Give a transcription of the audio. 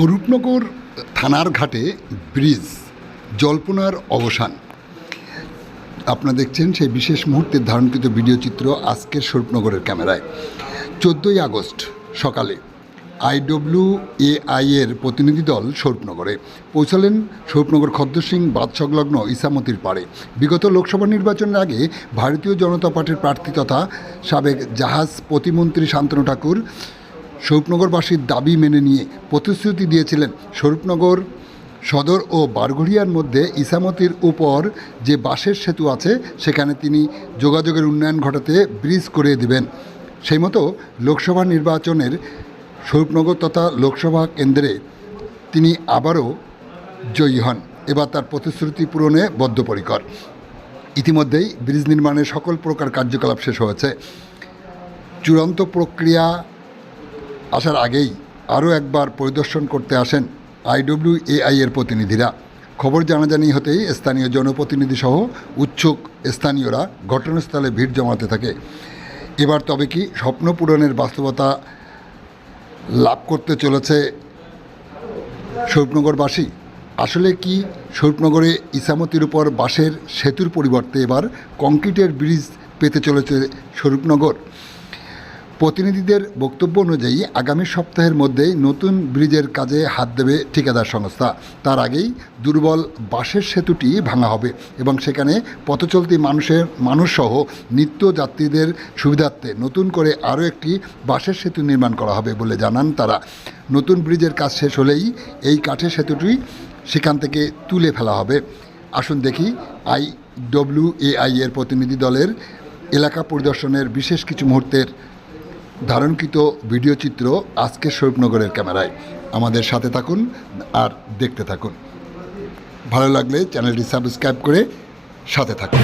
স্বরূপনগর থানার ঘাটে ব্রিজ জল্পনার অবসান। আপনারা দেখছেন সেই বিশেষ মুহূর্তের ধারণকৃত ভিডিও চিত্র আজকের স্বরূপনগরের ক্যামেরায়। 14ই আগস্ট সকালে IWAI এর প্রতিনিধি দল স্বরূপনগরে পৌঁছালেন। স্বরূপনগর খদ্দর-সিং বাঁধ সংলগ্ন ইসামতির পাড়ে বিগত লোকসভা নির্বাচনের আগে ভারতীয় জনতা পার্টির প্রার্থী তথা সাবেক জাহাজ প্রতিমন্ত্রী শান্তনু ঠাকুর স্বরূপনগরবাসীর দাবি মেনে নিয়ে প্রতিশ্রুতি দিয়েছিলেন স্বরূপনগর সদর ও বারঘড়িয়ার মধ্যে ইসামতির উপর যে বাঁশের সেতু আছে সেখানে তিনি যোগাযোগের উন্নয়ন ঘটাতে ব্রিজ করে দেবেন। সেই মতো লোকসভা নির্বাচনের স্বরূপনগর তথা লোকসভা কেন্দ্রে তিনি আবারও জয়ী হন। এবার তার প্রতিশ্রুতি পূরণে বদ্ধপরিকর। ইতিমধ্যেই ব্রিজ নির্মাণের সকল প্রকার কার্যকলাপ শেষ হয়েছে। চূড়ান্ত প্রক্রিয়া আসার আগেই আরও একবার পরিদর্শন করতে আসেন IWAI এর প্রতিনিধিরা। খবর জানাজানি হতেই স্থানীয় জনপ্রতিনিধি সহ উৎসুক স্থানীয়রা ঘটনাস্থলে ভিড় জমাতে থাকে। এবার তবে কি স্বপ্ন পূরণের বাস্তবতা লাভ করতে চলেছে স্বরূপনগরবাসী? আসলে কি স্বরূপনগরে ইসামতির উপর বাঁশের সেতুর পরিবর্তে এবার কংক্রিটের ব্রিজ পেতে চলেছে স্বরূপনগর? প্রতিনিধিদের বক্তব্য অনুযায়ী আগামী সপ্তাহের মধ্যেই নতুন ব্রিজের কাজে হাত দেবে ঠিকাদার সংস্থা। তার আগেই দুর্বল বাঁশের সেতুটি ভাঙা হবে এবং সেখানে পথচলতি মানুষসহ নিত্যযাত্রীদের সুবিধার্থে নতুন করে আরও একটি বাঁশের সেতু নির্মাণ করা হবে বলে জানান তারা। নতুন ব্রিজের কাজ শেষ হলেই এই কাঠের সেতুটি সেখান থেকে তুলে ফেলা হবে। আসুন দেখি IWAI এর প্রতিনিধি দলের এলাকা পরিদর্শনের বিশেষ কিছু মুহূর্তের ধারণকৃত ভিডিও চিত্র আজকের স্বরূপনগরের ক্যামেরায়। আমাদের সাথে থাকুন আর দেখতে থাকুন। ভালো লাগলে চ্যানেলটি সাবস্ক্রাইব করে সাথে থাকুন।